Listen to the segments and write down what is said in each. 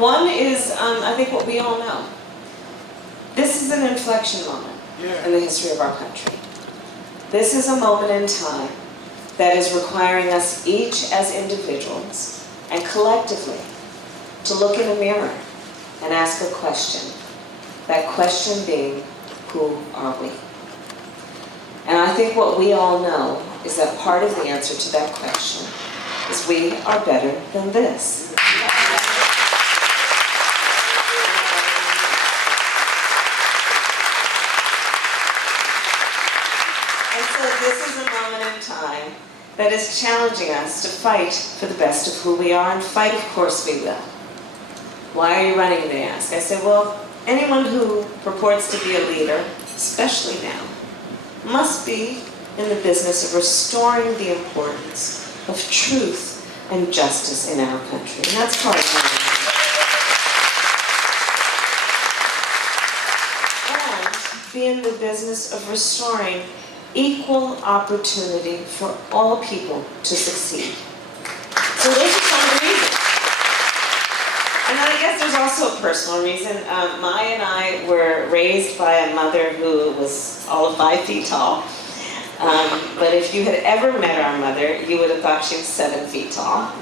One is, I think, what we all know. This is an inflection moment in the history of our country. This is a moment in time that is requiring us each as individuals and collectively to look in a mirror and ask a question. That question being, who are we? And I think what we all know is that part of the answer to that question is we are better than this. And so this is a moment in time that is challenging us to fight for the best of who we are, and fight, of course, we will. Why are you running, they ask. I say, well, anyone who purports to be a leader, especially now, must be in the business of restoring the importance of truth and justice in our country. And that's part of my life. And be in the business of restoring equal opportunity for all people to succeed. So those are some of the reasons. And then I guess there's also a personal reason. Maya and I were raised by a mother who was all of 5 feet tall. But if you had ever met our mother, you would have thought she was 7 feet tall.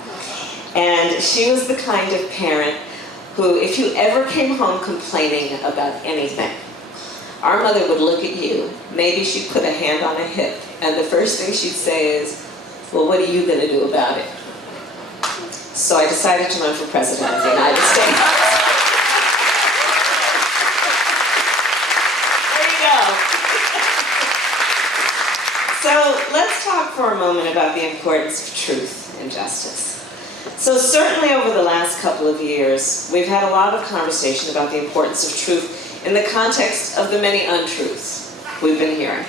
And she was the kind of parent who, if you ever came home complaining about anything, our mother would look at you, maybe she'd put a hand on a hip, and the first thing she'd say is, well, what are you going to do about it? So I decided to run for president of the United States. There you go. So let's talk for a moment about the importance of truth and justice. So certainly over the last couple of years, we've had a lot of conversation about the importance of truth in the context of the many untruths we've been hearing.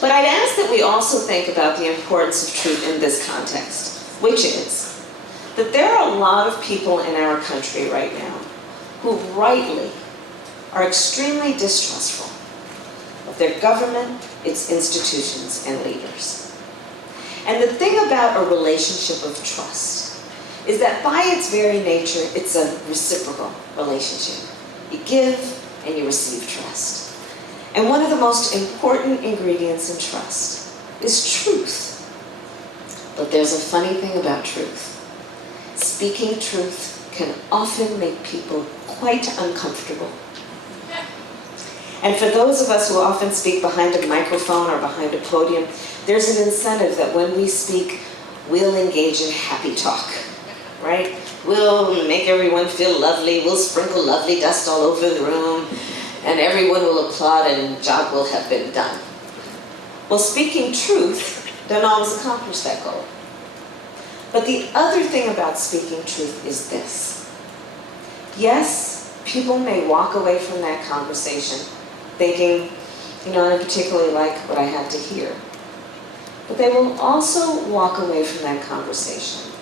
But I'd ask that we also think about the importance of truth in this context, which is that there are a lot of people in our country right now who rightly are extremely distrustful of their government, its institutions, and leaders. And the thing about a relationship of trust is that by its very nature, it's a reciprocal relationship. You give and you receive trust. And one of the most important ingredients in trust is truth. But there's a funny thing about truth. Speaking truth can often make people quite uncomfortable. And for those of us who often speak behind a microphone or behind a podium, there's an incentive that when we speak, we'll engage in happy talk, right? We'll make everyone feel lovely, we'll sprinkle lovely dust all over the room, and everyone will applaud and job will have been done. Well, speaking truth doesn't always accomplish that goal. But the other thing about speaking truth is this. Yes, people may walk away from that conversation thinking, I didn't particularly like what I had to hear. But they will also walk away from that conversation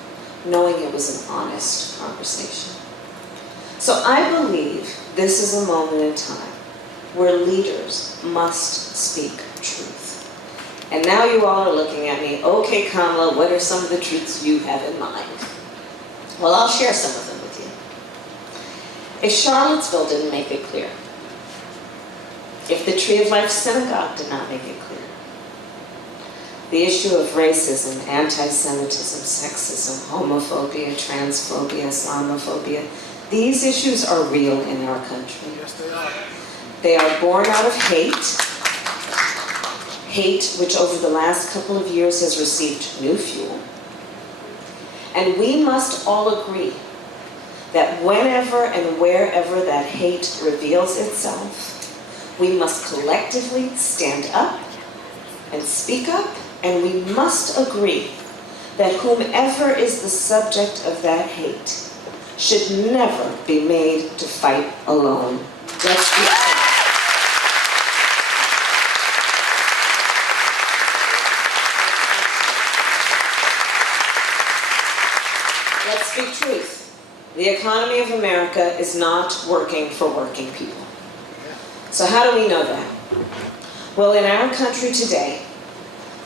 knowing it was an honest conversation. So I believe this is a moment in time where leaders must speak truth. And now you all are looking at me, okay, Kamala, what are some of the truths you have in mind? Well, I'll share some of them with you. If Charlottesville didn't make it clear, if the Tree of Life Synagogue did not make it clear, the issue of racism, anti-Semitism, sexism, homophobia, transphobia, Islamophobia, these issues are real in our country. Yes, they are. They are born out of hate which over the last couple of years has received new fuel. And we must all agree that whenever and wherever that hate reveals itself, we must collectively stand up and speak up, and we must agree that whomever is the subject of that hate should never be made to fight alone. Let's speak truth. Let's speak truth. The economy of America is not working for working people. So how do we know that? Well, in our country today,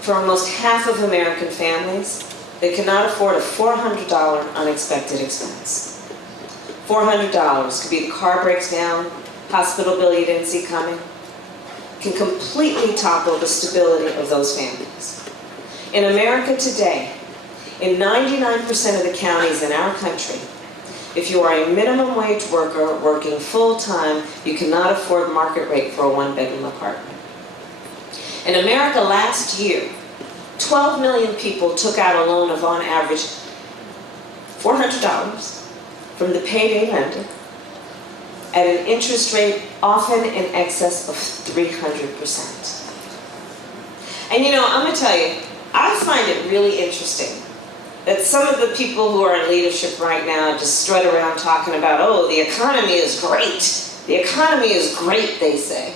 for almost half of American families, they cannot afford a $400 unexpected expense. $400 could be the car breaks down, hospital bill you didn't see coming, can completely topple the stability of those families. In America today, in 99% of the counties in our country, if you are a minimum wage worker working full-time, you cannot afford market rate for a one-bedroom apartment. In America last year, 12 million people took out a loan of on average $400 from the payday lender at an interest rate often in excess of 300%. And you know, I'm going to tell you, I find it really interesting that some of the people who are in leadership right now just strut around talking about, oh, the economy is great. The economy is great, they say.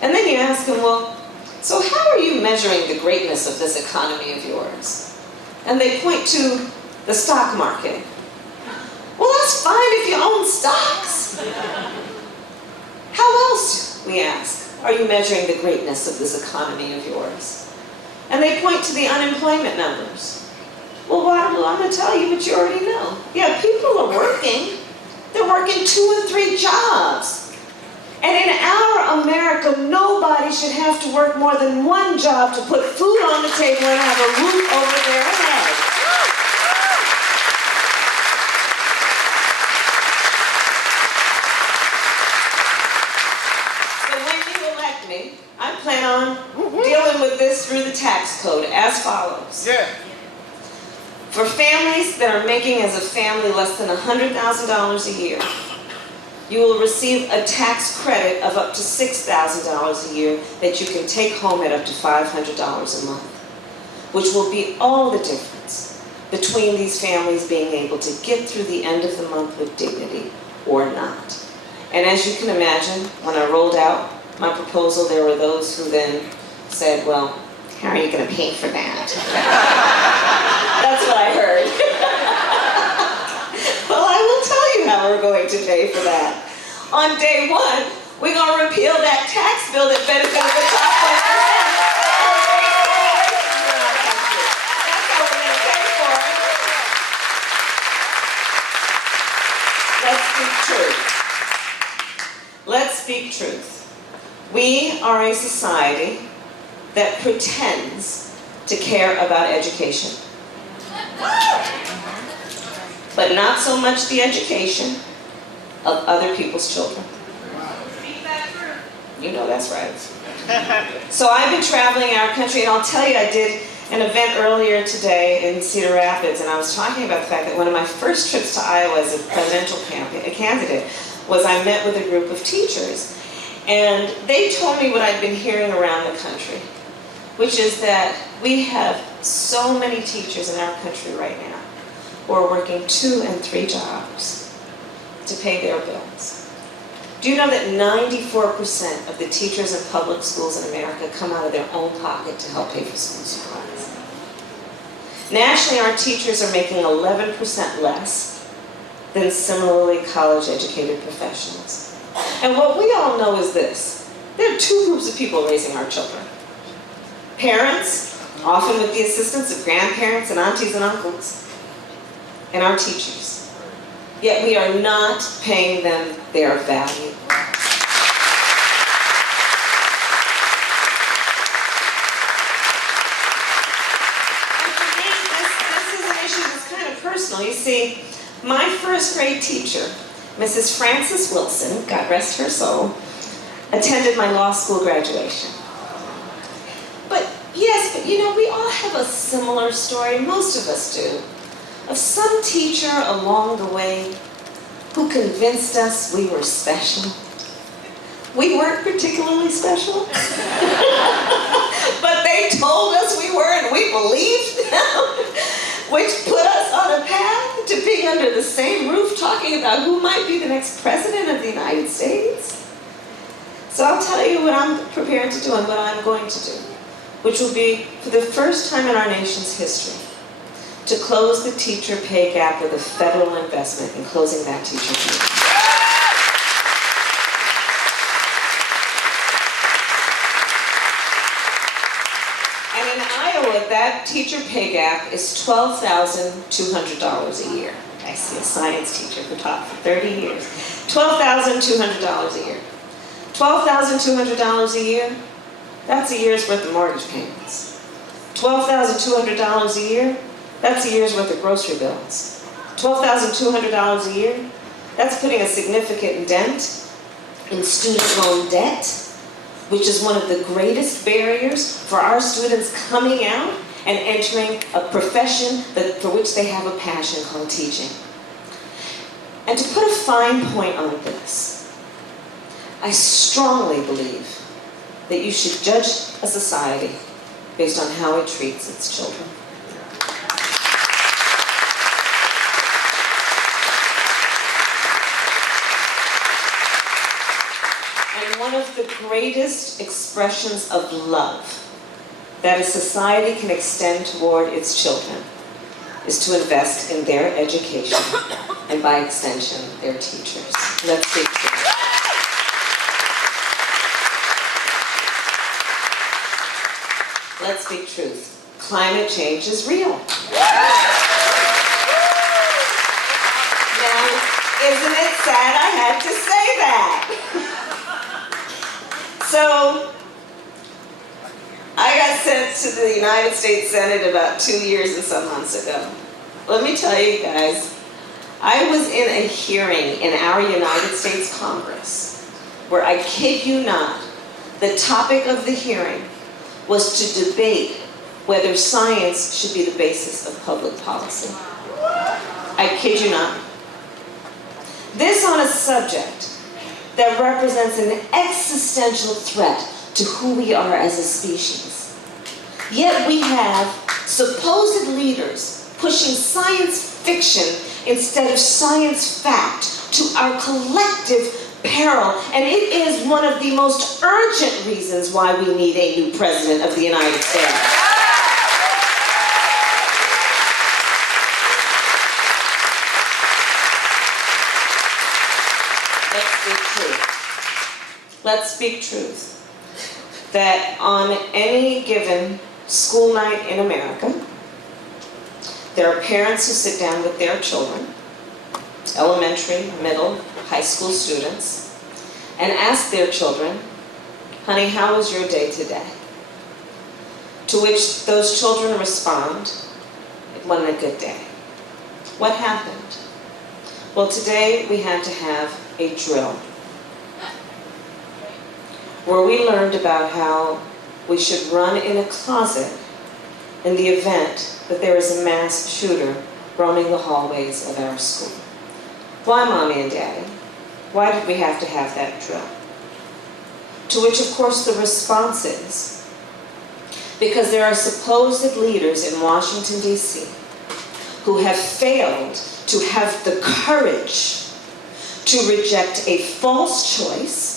And then you ask them, well, so how are you measuring the greatness of this economy of yours? And they point to the stock market. Well, that's fine if you own stocks. How else, we ask, are you measuring the greatness of this economy of yours? And they point to the unemployment numbers. Well, I'm going to tell you what you already know. Yeah, people are working. They're working 2 and 3 jobs. And in our America, nobody should have to work more than 1 job to put food on the table and have a roof over their head. I plan on dealing with this through the tax code as follows. Yeah. For families that are making as a family less than $100,000 a year, you will receive a tax credit of up to $6,000 a year that you can take home at up to $500 a month, which will be all the difference between these families being able to get through the end of the month with dignity or not. And as you can imagine, when I rolled out my proposal, there were those who then said, well, how are you going to pay for that? That's what I heard. Well, I will tell you how we're going to pay for that. On day 1, we're going to repeal that tax bill that benefited the top 1%. That's how we're going to pay for it. Let's speak truth. We are a society that pretends to care about education, but not so much the education of other people's children. You know that's right. So I've been traveling our country, and I'll tell you, I did an event earlier today in Cedar Rapids, and I was talking about the fact that one of my first trips to Iowa as a presidential candidate was I met with a group of teachers. And they told me what I'd been hearing around the country, which is that we have so many teachers in our country right now who are working 2 and 3 jobs to pay their bills. Do you know that 94% of the teachers in public schools in America come out of their own pocket to help pay for school supplies? Nationally, our teachers are making 11% less than similarly college-educated professionals. And what we all know is this. There are 2 groups of people raising our children. Parents, often with the assistance of grandparents and aunties and uncles, and our teachers. Yet we are not paying them their value. And for me, this is an issue that's kind of personal. You see, my first grade teacher, Mrs. Frances Wilson, God rest her soul, attended my law school graduation. But you know, we all have a similar story, most of us do, of some teacher along the way who convinced us we were special. We weren't particularly special, but they told us we were, and we believed them, which put us on a path to being under the same roof talking about who might be the next president of the United States. So I'll tell you what I'm prepared to do and what I'm going to do, which will be, for the first time in our nation's history, to close the teacher pay gap with a federal investment in closing that teacher pay gap. And in Iowa, that teacher pay gap is $12,200 a year. I see a science teacher who taught for 30 years. $12,200 a year. $12,200 a year, that's a year's worth of mortgage payments. $12,200 a year, that's a year's worth of grocery bills. $12,200 a year, that's putting a significant dent in student loan debt, which is one of the greatest barriers for our students coming out and entering a profession for which they have a passion called teaching. And to put a fine point on this, I strongly believe that you should judge a society based on how it treats its children. And one of the greatest expressions of love that a society can extend toward its children is to invest in their education and, by extension, their teachers. Let's be true. Let's speak truth. Climate change is real. Now, isn't it sad I had to say that? So, I got sent to the United States Senate about 2 years and some months ago. Let me tell you guys, I was in a hearing in our United States Congress where, I kid you not, the topic of the hearing was to debate whether science should be the basis of public policy. I kid you not. This on a subject that represents an existential threat to who we are as a species. Yet we have supposed leaders pushing science fiction instead of science fact to our collective peril, and it is one of the most urgent reasons why we need a new president of the United States. Let's speak truth. That on any given school night in America, there are parents who sit down with their children, elementary, middle, high school students, and ask their children, honey, how was your day today? To which those children respond, it wasn't a good day. What happened? Well, today we had to have a drill where we learned about how we should run in a closet in the event that there is a mass shooter roaming the hallways of our school. Why, Mommy and Daddy? Why did we have to have that drill? To which, of course, the response is, because there are supposed leaders in Washington, D.C. who have failed to have the courage to reject a false choice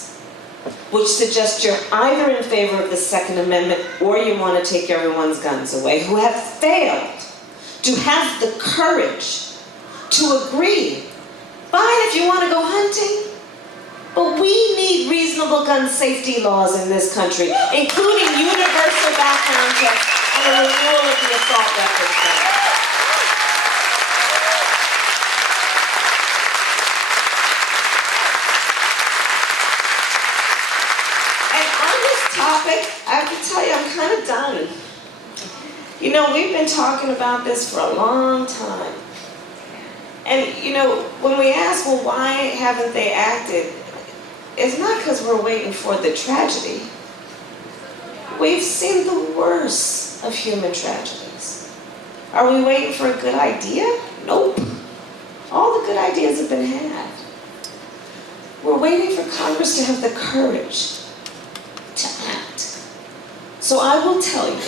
which suggests you're either in favor of the Second Amendment or you want to take everyone's guns away, who have failed to have the courage to agree. Fine if you want to go hunting, but we need reasonable gun safety laws in this country, including universal background checks and the renewal of the assault weapons ban. I have to tell you, I'm kind of done. You know, we've been talking about this for a long time. And, you know, when we ask, well, why haven't they acted? It's not because we're waiting for the tragedy. We've seen the worst of human tragedies. Are we waiting for a good idea? Nope. All the good ideas have been had. We're waiting for Congress to have the courage to act. So I will tell you,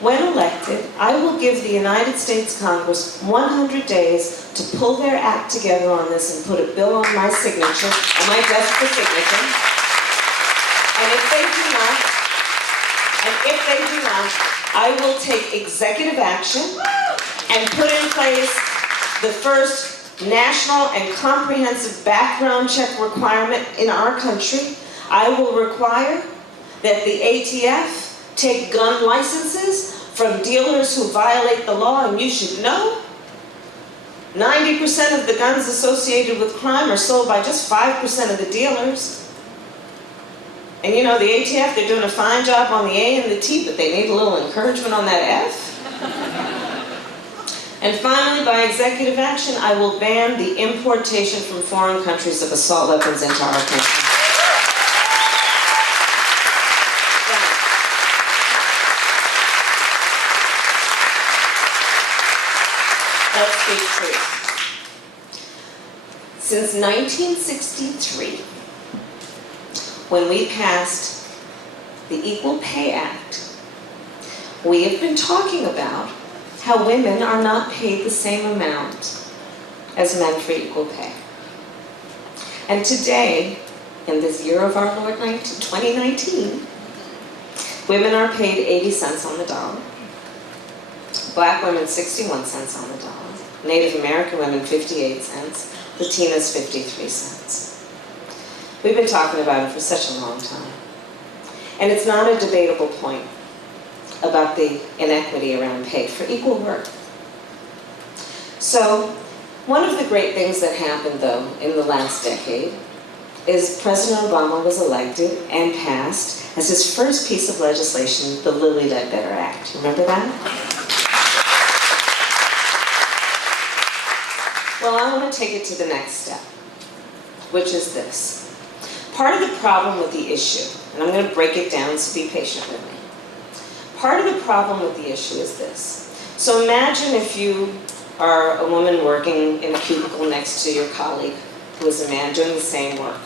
when elected, I will give the United States Congress 100 days to pull their act together on this and put a bill on my signature, on my desk for signature. And if they do not, I will take executive action and put in place the first national and comprehensive background check requirement in our country. I will require that the ATF take gun licenses from dealers who violate the law, and you should know 90% of the guns associated with crime are sold by just 5% of the dealers. And you know, the ATF, they're doing a fine job on the A and the T, but they need a little encouragement on that F. And finally, by executive action, I will ban the importation from foreign countries of assault weapons into our country. Let's speak truth. Since 1963, when we passed the Equal Pay Act, we have been talking about how women are not paid the same amount as men for equal pay. And today, in this year of our Lord 2019, women are paid 80 cents on the dollar, Black women 61 cents on the dollar, Native American women 58 cents, Latinas 53 cents. We've been talking about it for such a long time. And it's not a debatable point about the inequity around pay for equal work. So, one of the great things that happened, though, in the last decade is President Obama was elected and passed as his first piece of legislation, the Lilly Ledbetter Act. Remember that? Well, I want to take it to the next step, which is this. Part of the problem with the issue, and I'm going to break it down, so be patient with me. Part of the problem with the issue is this. So imagine if you are a woman working in a cubicle next to your colleague who is a man doing the same work.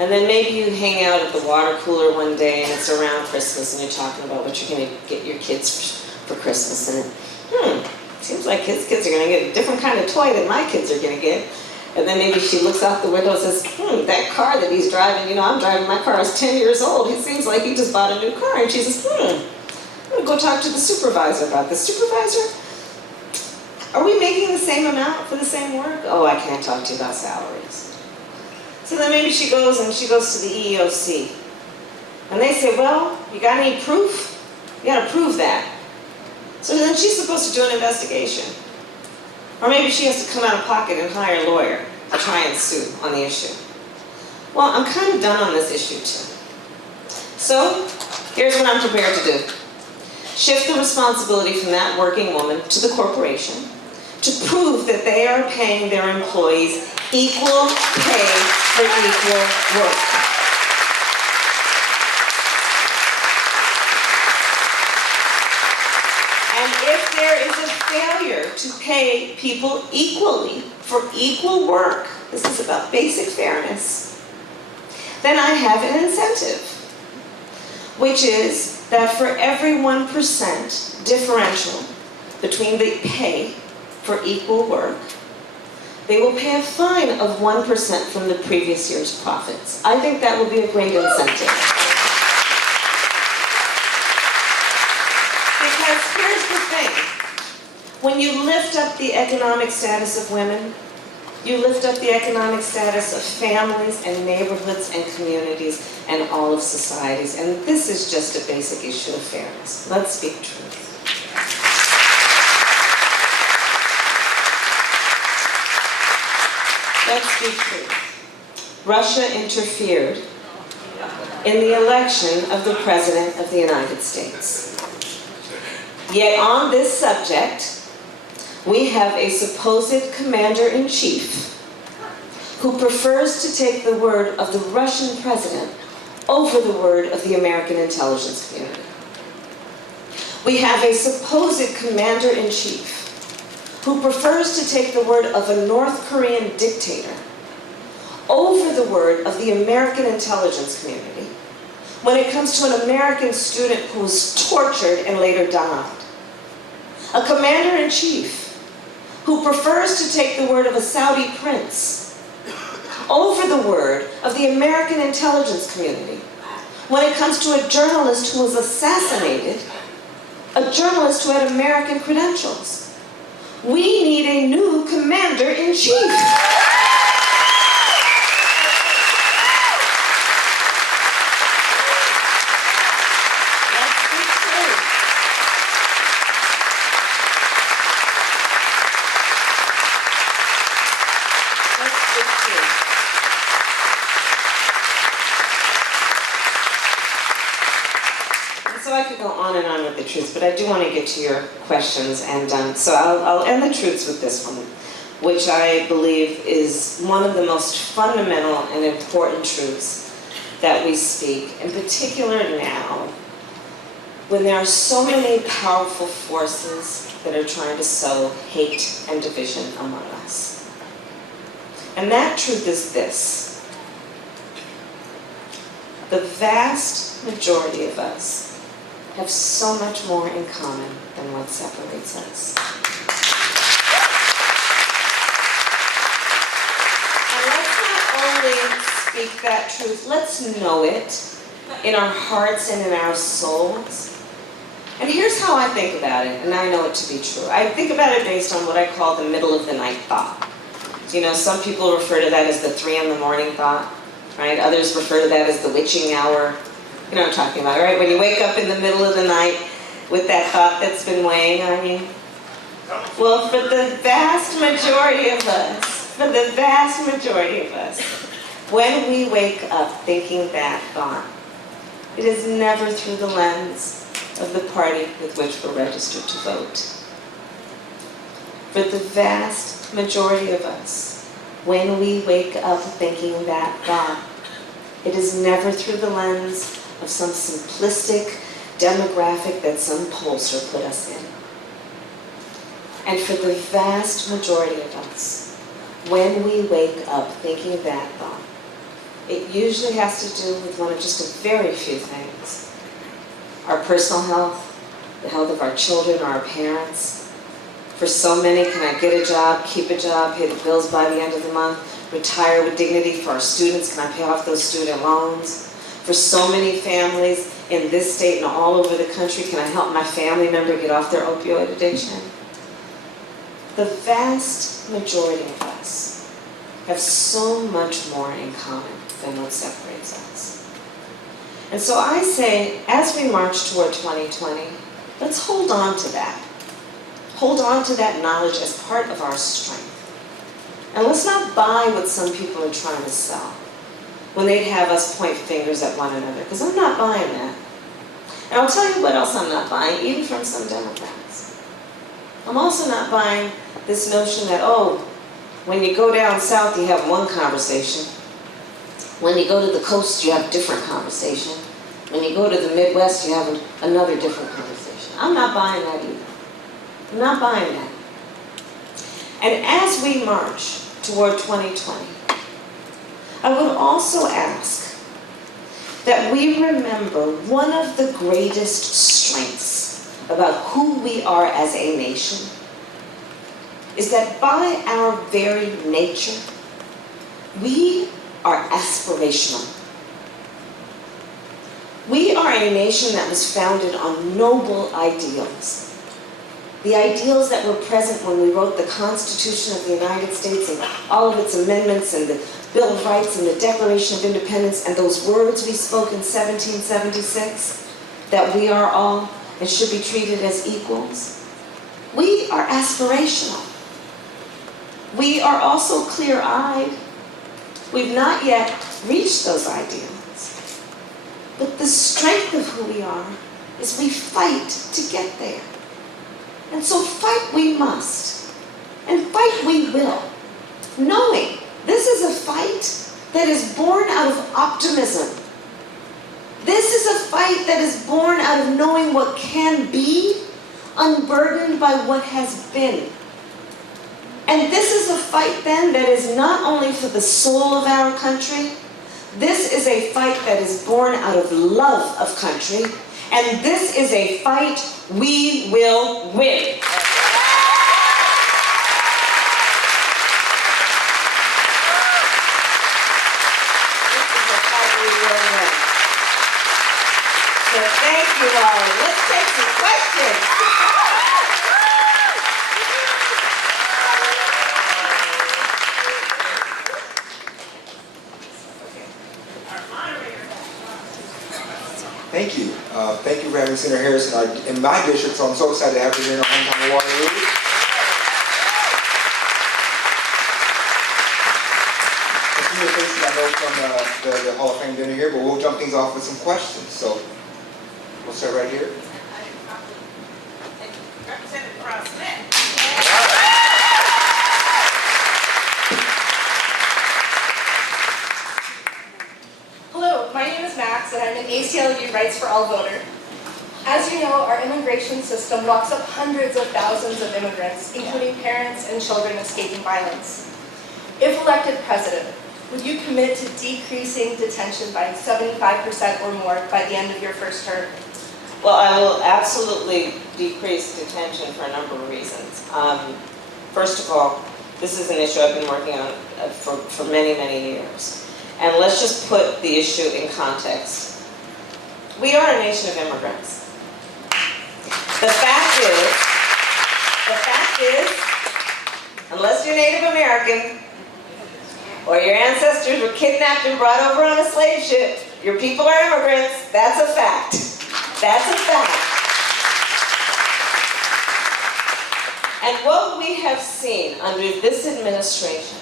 And then maybe you hang out at the water cooler one day and it's around Christmas and you're talking about what you're going to get your kids for Christmas. And seems like his kids are going to get a different kind of toy than my kids are going to get. And then maybe she looks out the window and says, that car that he's driving, you know, I'm driving, my car is 10 years old. He seems like he just bought a new car. And she says, I'm going to go talk to the supervisor about this. Supervisor, are we making the same amount for the same work? Oh, I can't talk to you about salaries. So then maybe she goes to the EEOC. And they say, well, you got any proof? You got to prove that. So then she's supposed to do an investigation. Or maybe she has to come out of pocket and hire a lawyer to try and sue on the issue. Well, I'm kind of done on this issue too. So here's what I'm prepared to do. Shift the responsibility from that working woman to the corporation to prove that they are paying their employees equal pay for equal work. If there is a failure to pay people equally for equal work, this is about basic fairness, then I have an incentive, which is that for every 1% differential between the pay for equal work, they will pay a fine of 1% from the previous year's profits. I think that would be a great incentive. Here's the thing. When you lift up the economic status of women, you lift up the economic status of families and neighborhoods and communities and all of societies. And this is just a basic issue of fairness. Let's speak truth. Let's speak truth. Russia interfered in the election of the President of the United States. Yet on this subject, we have a supposed commander-in-chief who prefers to take the word of the Russian president over the word of the American intelligence community. We have a supposed commander-in-chief who prefers to take the word of a North Korean dictator over the word of the American intelligence community when it comes to an American student who was tortured and later died. A commander-in-chief who prefers to take the word of a Saudi prince over the word of the American intelligence community when it comes to a journalist who was assassinated, a journalist who had American credentials. We need a new commander-in-chief. with truth. So I could go on and on with the truths, but I do want to get to your questions, and so I'll end the truths with this one, which I believe is one of the most fundamental and important truths that we speak, in particular now, when there are so many powerful forces that are trying to sow hate and division among us. And that truth is this: the vast majority of us have so much more in common than what separates us. And let's not only speak that truth, let's know it in our hearts and in our souls. And here's how I think about it, and I know it to be true. I think about it based on what I call the middle of the night thought. You know, some people refer to that as the 3 a.m. thought, right? Others refer to that as the witching hour. You know what I'm talking about, right? When you wake up in the middle of the night with that thought that's been weighing on you. Well, for the vast majority of us, when we wake up thinking that thought, it is never through the lens of the party with which we're registered to vote. For the vast majority of us, when we wake up thinking that thought, it is never through the lens of some simplistic demographic that some pollster put us in. And for the vast majority of us, when we wake up thinking that thought, it usually has to do with one of just a very few things. Our personal health, the health of our children, or our parents. For so many, can I get a job, keep a job, pay the bills by the end of the month, retire with dignity? For our students, can I pay off those student loans? For so many families in this state and all over the country, can I help my family member get off their opioid addiction? The vast majority of us have so much more in common than what separates us. And so I say, as we march toward 2020, let's hold on to that. Hold on to that knowledge as part of our strength. And let's not buy what some people are trying to sell when they'd have us point fingers at one another, because I'm not buying that. And I'll tell you what else I'm not buying, even from some Democrats. I'm also not buying this notion that, oh, when you go down south, you have one conversation. When you go to the coast, you have a different conversation. When you go to the Midwest, you have another different conversation. I'm not buying that either. I'm not buying that. And as we march toward 2020, I would also ask that we remember one of the greatest strengths about who we are as a nation is that by our very nature, we are aspirational. We are a nation that was founded on noble ideals. The ideals that were present when we wrote the Constitution of the United States and all of its amendments and the Bill of Rights and the Declaration of Independence and those words we spoke in 1776, that we are all and should be treated as equals. We are aspirational. We are also clear-eyed. We've not yet reached those ideals. But the strength of who we are is we fight to get there. And so fight we must, and fight we will, knowing this is a fight that is born out of optimism. This is a fight that is born out of knowing what can be, unburdened by what has been. And this is a fight then that is not only for the soul of our country, this is a fight that is born out of love of country, and this is a fight we will win. So thank you all. Let's take some questions. Thank you. Thank you for having Senator Harrison in my district, so I'm so excited to have you here in our hometown of Waterloo. familiar faces I know from the Hall of Fame dinner here, but we'll jump things off with some questions. So we'll start right here. Representative Ross Smith. Hello, my name is Max, and I'm an ACLU Rights for All voter. As you know, our immigration system locks up hundreds of thousands of immigrants, including parents and children escaping violence. If elected president, would you commit to decreasing detention by 75% or more by the end of your first term? Well, I will absolutely decrease detention for a number of reasons. First of all, this is an issue I've been working on for many, many years. And let's just put the issue in context. We are a nation of immigrants. The fact is, unless you're Native American, or your ancestors were kidnapped and brought over on a slave ship, your people are immigrants. That's a fact. That's a fact. And what we have seen under this administration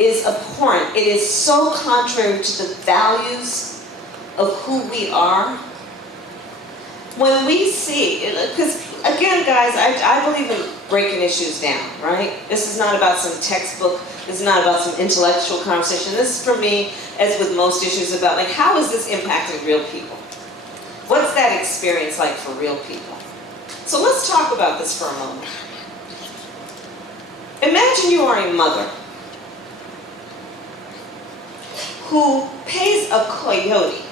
is abhorrent. It is so contrary to the values of who we are. When we see, because again, guys, I believe in breaking issues down, right? This is not about some textbook. This is not about some intellectual conversation. This is for me, as with most issues, about like, how is this impacting real people? What's that experience like for real people? So let's talk about this for a moment. Imagine you are a mother who pays a coyote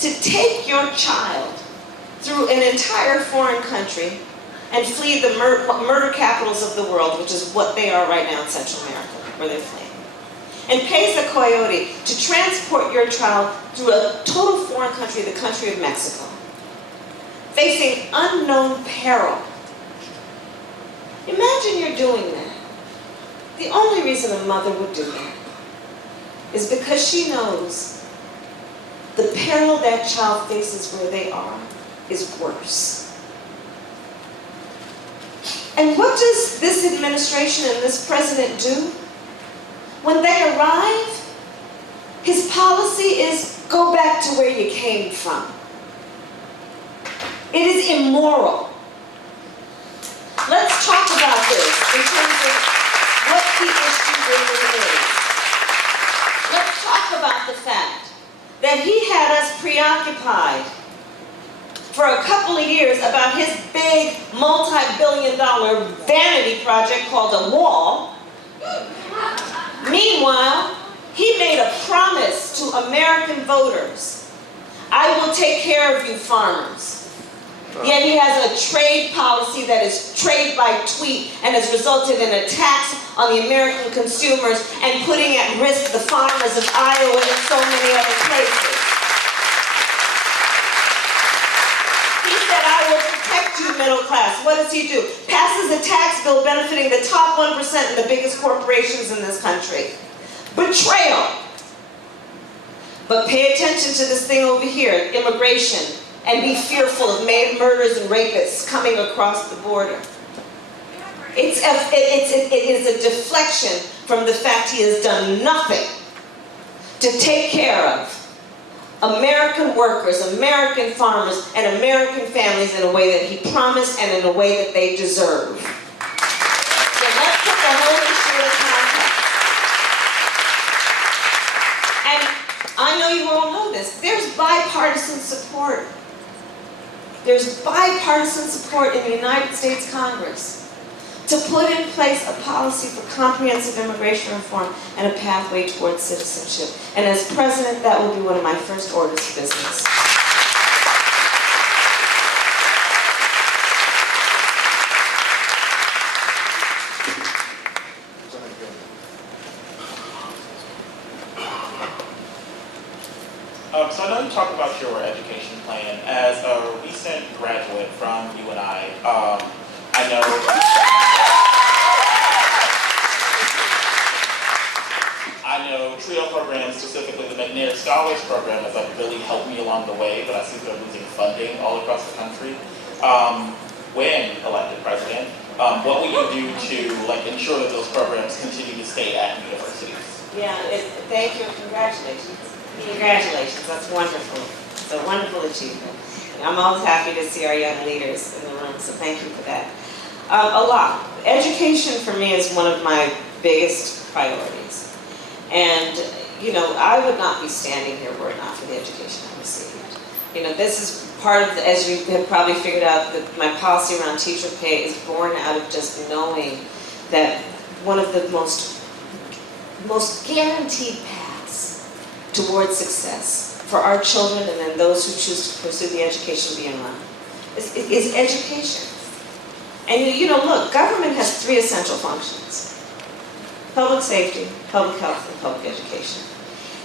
to take your child through an entire foreign country and flee the murder capitals of the world, which is what they are right now in Central America, where they're fleeing, and pays a coyote to transport your child through a total foreign country, the country of Mexico, facing unknown peril. Imagine you're doing that. The only reason a mother would do that is because she knows the peril that child faces where they are is worse. And what does this administration and this president do? When they arrive, his policy is go back to where you came from. It is immoral. Let's talk about this in terms of what the issue really is. Let's talk about the fact that he had us preoccupied for a couple of years about his big multi-billion-dollar vanity project called a wall. Meanwhile, he made a promise to American voters. I will take care of you farmers. Yet he has a trade policy that is trade by tweet and has resulted in a tax on the American consumers and putting at risk the farmers of Iowa and so many other places. He said, I will protect you, middle class. What does he do? Passes a tax bill benefiting the top 1% and the biggest corporations in this country. Betrayal. But pay attention to this thing over here, immigration, and be fearful of murders and rapists coming across the border. It is a deflection from the fact he has done nothing to take care of American workers, American farmers, and American families in a way that he promised and in a way that they deserve. So let's put the whole issue in context. And I know you all know this. There's bipartisan support. There's bipartisan support in the United States Congress to put in place a policy for comprehensive immigration reform and a pathway towards citizenship. And as president, that will be one of my first orders of business. So I know you talked about your education plan. As a recent graduate from UNI, I know TRIO programs, specifically the McNair Scholars Program, has really helped me along the way, but I see they're losing funding all across the country. When elected president, What will you do to like ensure that those programs continue to stay at universities? Yeah, thank you and congratulations. Congratulations, that's wonderful. It's a wonderful achievement. I'm always happy to see our young leaders in the room, so thank you for that. A lot. Education for me is one of my biggest priorities. And, you know, I would not be standing here were it not for the education I received. You know, this is part of, as you have probably figured out, that my policy around teacher pay is born out of just knowing that one of the most guaranteed paths towards success for our children and then those who choose to pursue the education beyond is education. And you know, look, government has three essential functions: public safety, public health, and public education.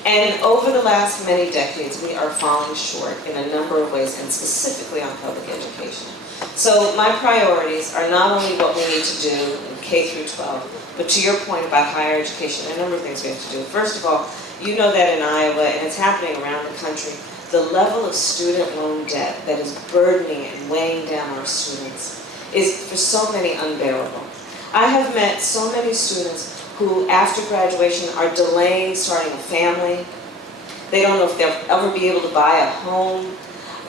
And over the last many decades, we are falling short in a number of ways, and specifically on public education. So my priorities are not only what we need to do in K through 12, but to your point about higher education, a number of things we have to do. First of all, you know that in Iowa, and it's happening around the country, the level of student loan debt that is burdening and weighing down our students is for so many unbearable. I have met so many students who after graduation are delaying starting a family. They don't know if they'll ever be able to buy a home.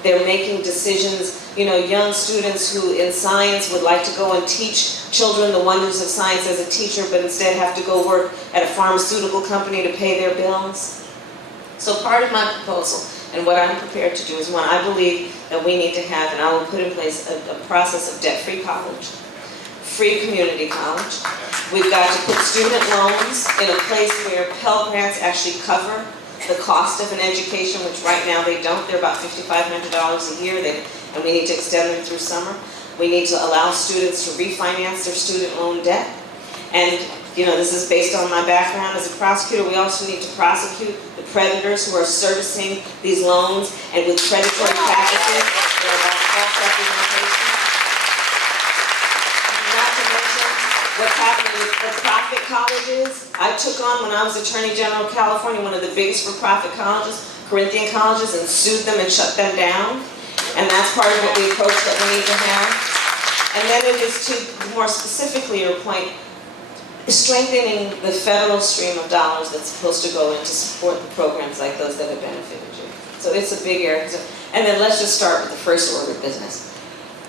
They're making decisions, you know, young students who in science would like to go and teach children the wonders of science as a teacher, but instead have to go work at a pharmaceutical company to pay their bills. So part of my proposal, and what I'm prepared to do, is one, I believe that we need to have, and I will put in place a process of debt-free college, free community college. We've got to put student loans in a place where Pell Grants actually cover the cost of an education, which right now they don't. They're about $5,500 a year, and we need to extend them through summer. We need to allow students to refinance their student loan debt. And, you know, this is based on my background as a prosecutor. We also need to prosecute the predators who are servicing these loans and with predatory practices. They're about false representation. Not to mention what's happening with for-profit colleges. I took on, when I was Attorney General of California, one of the biggest for-profit colleges, Corinthian colleges, and sued them and shut them down. And that's part of what the approach that we need to have. And then it is to, more specifically your point, strengthening the federal stream of dollars that's supposed to go in to support the programs like those that have benefited you. So it's a big area. And then let's just start with the first order of business.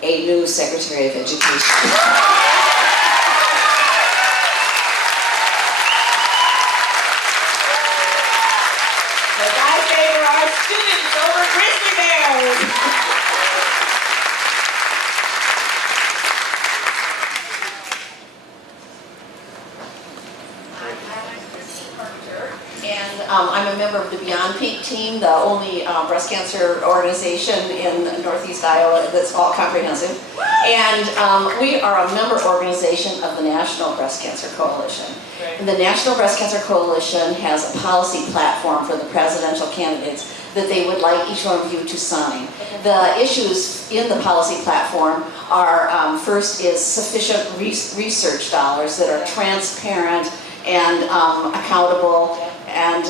A new Secretary of Education. Students over grizzly bears. And I'm a member of the Beyond Peak team, the only breast cancer organization in Northeast Iowa that's all comprehensive. And we are a member organization of the National Breast Cancer Coalition. And the National Breast Cancer Coalition has a policy platform for the presidential candidates that they would like each one of you to sign. The issues in the policy platform are, first is sufficient research dollars that are transparent and accountable, and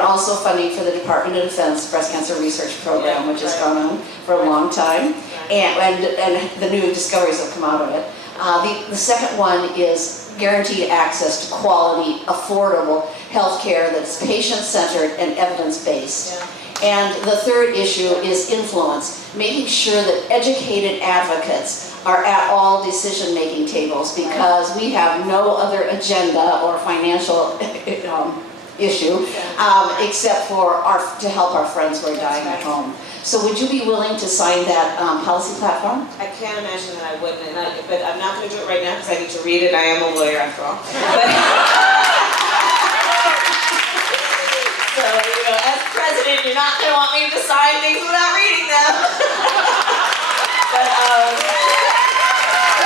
also funding for the Department of Defense Breast Cancer Research Program, which has gone on for a long time, and the new discoveries have come out of it. The second one is guaranteed access to quality, affordable health care that's patient-centered and evidence-based. And the third issue is influence, making sure that educated advocates are at all decision-making tables, because we have no other agenda or financial issue except for to help our friends who are dying at home. So would you be willing to sign that policy platform? I can't imagine that I wouldn't, but I'm not going to do it right now because I need to read it. I am a lawyer after all. So, you know, as president, you're not going to want me to sign things without reading them. But,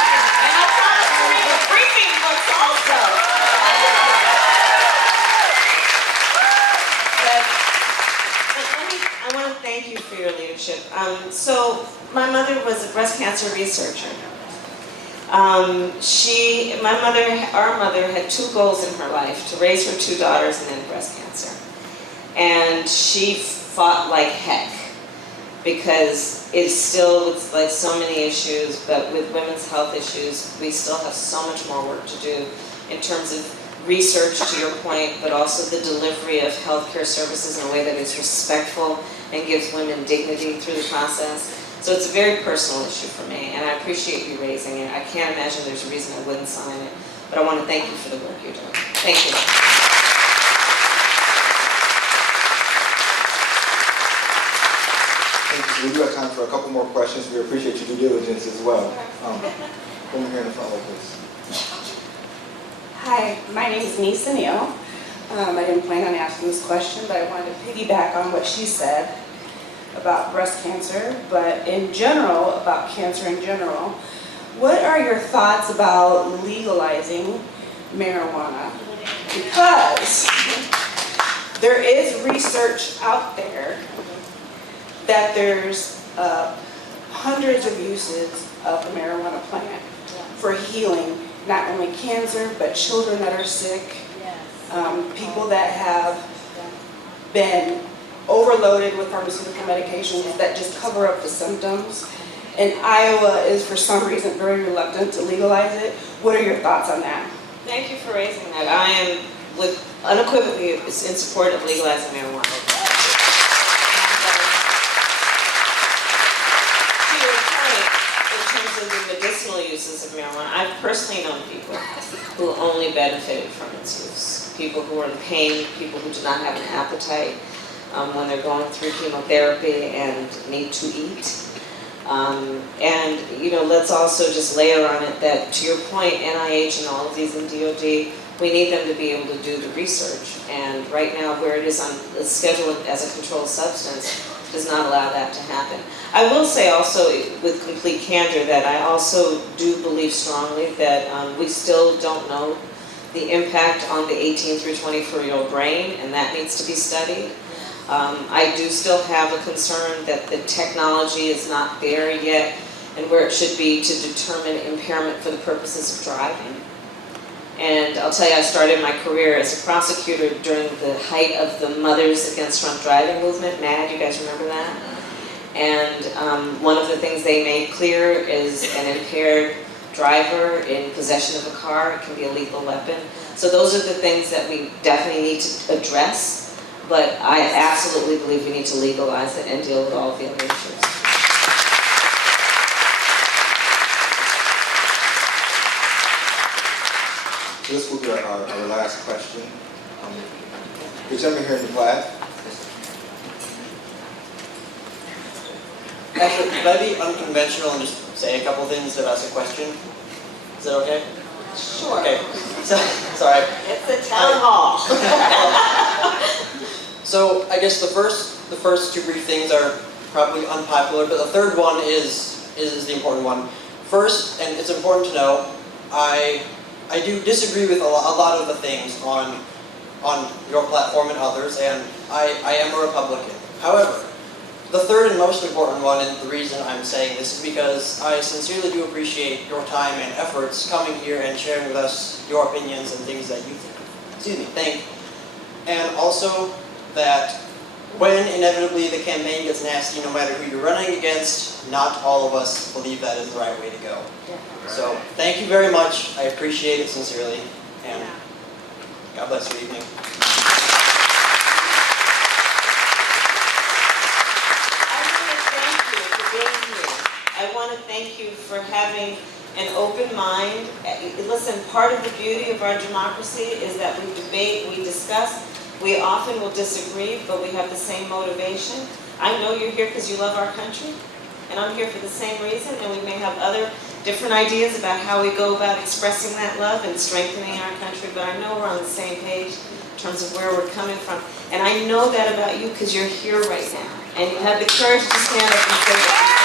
and I promise to read the briefing books also. But I want to thank you for your leadership. So my mother was a breast cancer researcher. Our mother had two goals in her life: to raise her two daughters and then breast cancer. And she fought like heck because it's still, with like so many issues, but with women's health issues, we still have so much more work to do in terms of research, to your point, but also the delivery of healthcare services in a way that is respectful and gives women dignity through the process. So it's a very personal issue for me, and I appreciate you raising it. I can't imagine there's a reason I wouldn't sign it, but I want to thank you for the work you're doing. Thank you. We do have time for a couple more questions. We appreciate your due diligence as well. Over here in the front row, please. Hi, my name is Nisa Neal. I didn't plan on asking this question, but I wanted to piggyback on what she said about breast cancer, but in general, about cancer in general. What are your thoughts about legalizing marijuana? Because there is research out there that there's hundreds of uses of the marijuana plant for healing not only cancer, but children that are sick, people that have been overloaded with pharmaceutical medications that just cover up the symptoms. And Iowa is, for some reason, very reluctant to legalize it. What are your thoughts on that? Thank you for raising that. I am unequivocally in support of legalizing marijuana. In terms of the medicinal uses of marijuana, I've personally known people who only benefited from its use. People who are in pain, people who do not have an appetite when they're going through chemotherapy and need to eat. And let's also just layer on it that, to your point, NIH and all of these in DOD, we need them to be able to do the research. And right now, where it is on the schedule as a controlled substance, does not allow that to happen. I will say also, with complete candor, that I also do believe strongly that we still don't know the impact on the 18 through 24-year-old brain, and that needs to be studied. I do still have a concern that the technology is not there yet, and where it should be to determine impairment for the purposes of driving. And I'll tell you, I started my career as a prosecutor during the height of the Mothers Against Drunk Driving movement, MAD, you guys remember that? And one of the things they made clear is an impaired driver in possession of a car, it can be a lethal weapon. So those are the things that we definitely need to address, but I absolutely believe we need to legalize it and deal with all of the other issues. This will be our last question. The gentleman here in the black. Actually, could I be unconventional and just say a couple things to ask a question? Is that okay? Sure. Okay. So, sorry. It's a town hall. So I guess the first two brief things are probably unpopular, but the third one is the important one. First, and it's important to know, I do disagree with a lot of the things on your platform and others, and I am a Republican. However, the third and most important one, and the reason I'm saying this, is because I sincerely do appreciate your time and efforts coming here and sharing with us your opinions and things that you think. And also that when inevitably the campaign gets nasty, no matter who you're running against, not all of us believe that is the right way to go. So thank you very much. I appreciate it sincerely, and God bless your evening. I want to thank you for having an open mind. Listen, part of the beauty of our democracy is that we debate, we discuss, we often will disagree, but we have the same motivation. I know you're here because you love our country, and I'm here for the same reason, and we may have other different ideas about how we go about expressing that love and strengthening our country, but I know we're on the same page in terms of where we're coming from. And I know that about you because you're here right now, and you have the courage to stand up and say what you say.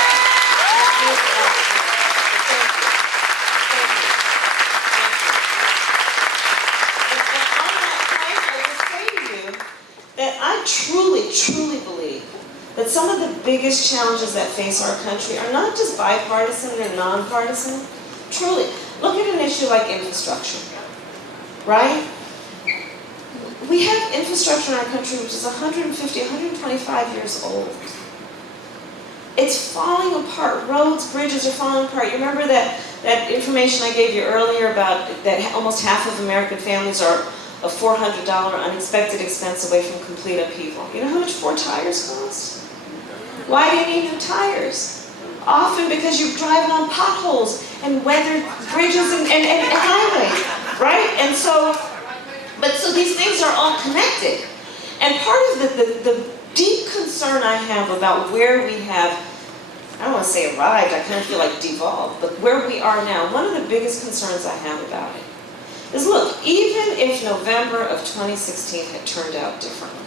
I truly, truly believe that some of the biggest challenges that face our country are not just bipartisan, they're nonpartisan. Truly. Look at an issue like infrastructure, right? We have infrastructure in our country which is 150, 125 years old. It's falling apart. Roads, bridges are falling apart. You remember that information I gave you earlier about that almost half of American families are a $400 unexpected expense away from complete upheaval. You know how much 4 tires cost? Why do you need new tires? Often because you're driving on potholes and weathered bridges and highways, right? And so these things are all connected. And part of the deep concern I have about where we have, I don't want to say arrived, I kind of feel like devolved, but where we are now, one of the biggest concerns I have about it is, look, even if November of 2016 had turned out differently,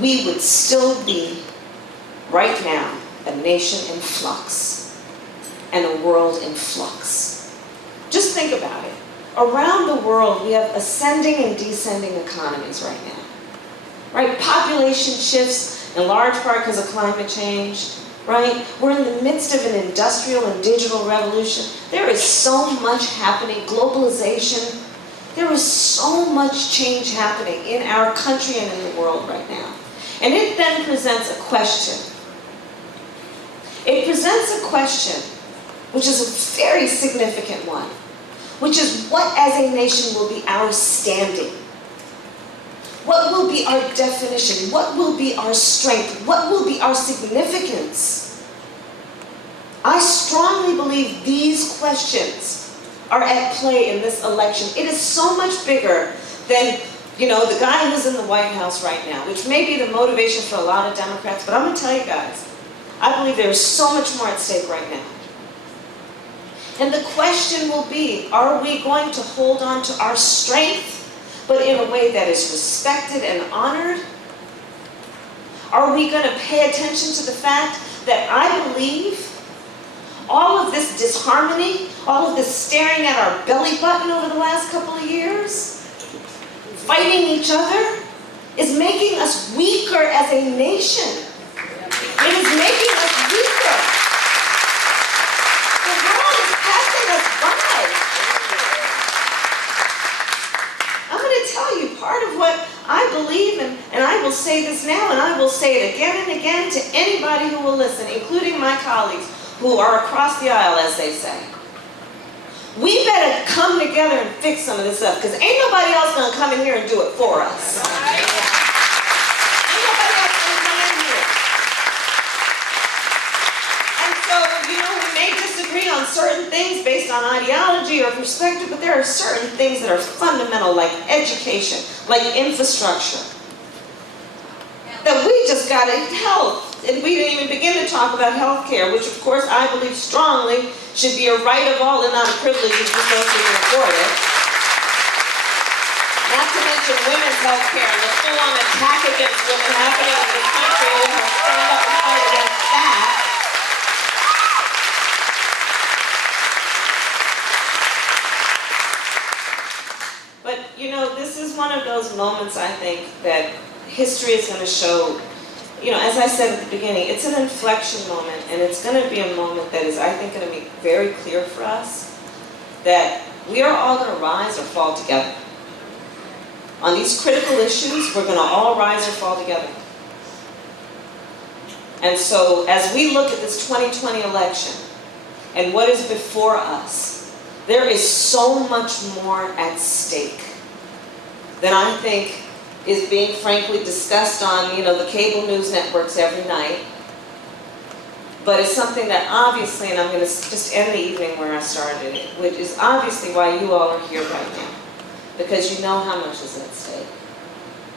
we would still be, right now, a nation in flux and a world in flux. Just think about it. Around the world, we have ascending and descending economies right now. Right? Population shifts in large part because of climate change. Right? We're in the midst of an industrial and digital revolution. There is so much happening. Globalization. There is so much change happening in our country and in the world right now. And it then presents a question. It presents a question, which is a very significant one, which is what as a nation will be our standing? What will be our definition? What will be our strength? What will be our significance? I strongly believe these questions are at play in this election. It is so much bigger than, the guy who's in the White House right now, which may be the motivation for a lot of Democrats, but I'm going to tell you guys, I believe there is so much more at stake right now. And the question will be, are we going to hold on to our strength, but in a way that is respected and honored? Are we going to pay attention to the fact that I believe all of this disharmony, all of this staring at our belly button over the last couple of years, fighting each other, is making us weaker as a nation. It is making us weaker. The world is passing us by. I'm going to tell you part of what I believe, and I will say this now, and I will say it again and again to anybody who will listen, including my colleagues who are across the aisle, as they say. We better come together and fix some of this stuff, because ain't nobody else going to come in here and do it for us. Ain't nobody else going to come in here. And so, we may disagree on certain things based on ideology or perspective, but there are certain things that are fundamental, like education, like infrastructure, that we just got to health. And we didn't even begin to talk about health care, which of course I believe strongly should be a right of all and not a privilege of just those who can afford it. Not to mention women's health care and the full-on attack against women happening in this country, and we're going to stand up and fight against that. But, this is one of those moments, I think, that history is going to show. As I said at the beginning, it's an inflection moment, and it's going to be a moment that is, I think, going to make very clear for us that we are all going to rise or fall together. On these critical issues, we're going to all rise or fall together. And so, as we look at this 2020 election and what is before us, there is so much more at stake than I think is being frankly discussed on, the cable news networks every night. But it's something that obviously, and I'm going to just end the evening where I started it, which is obviously why you all are here right now, because you know how much is at stake.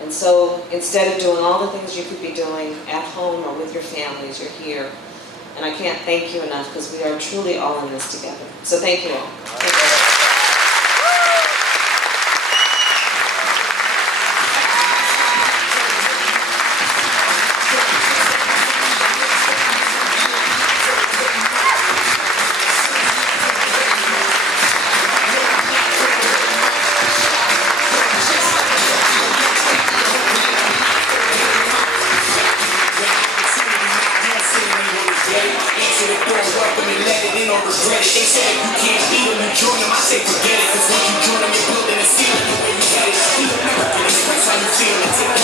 And so instead of doing all the things you could be doing at home or with your families, you're here. And I can't thank you enough, because we are truly all in this together. So thank you all. Thank you. They said you can't beat them, you join them, I say forget it. Cause when you join them, you're building a ceiling. The way you got it, feel American, express how you feel.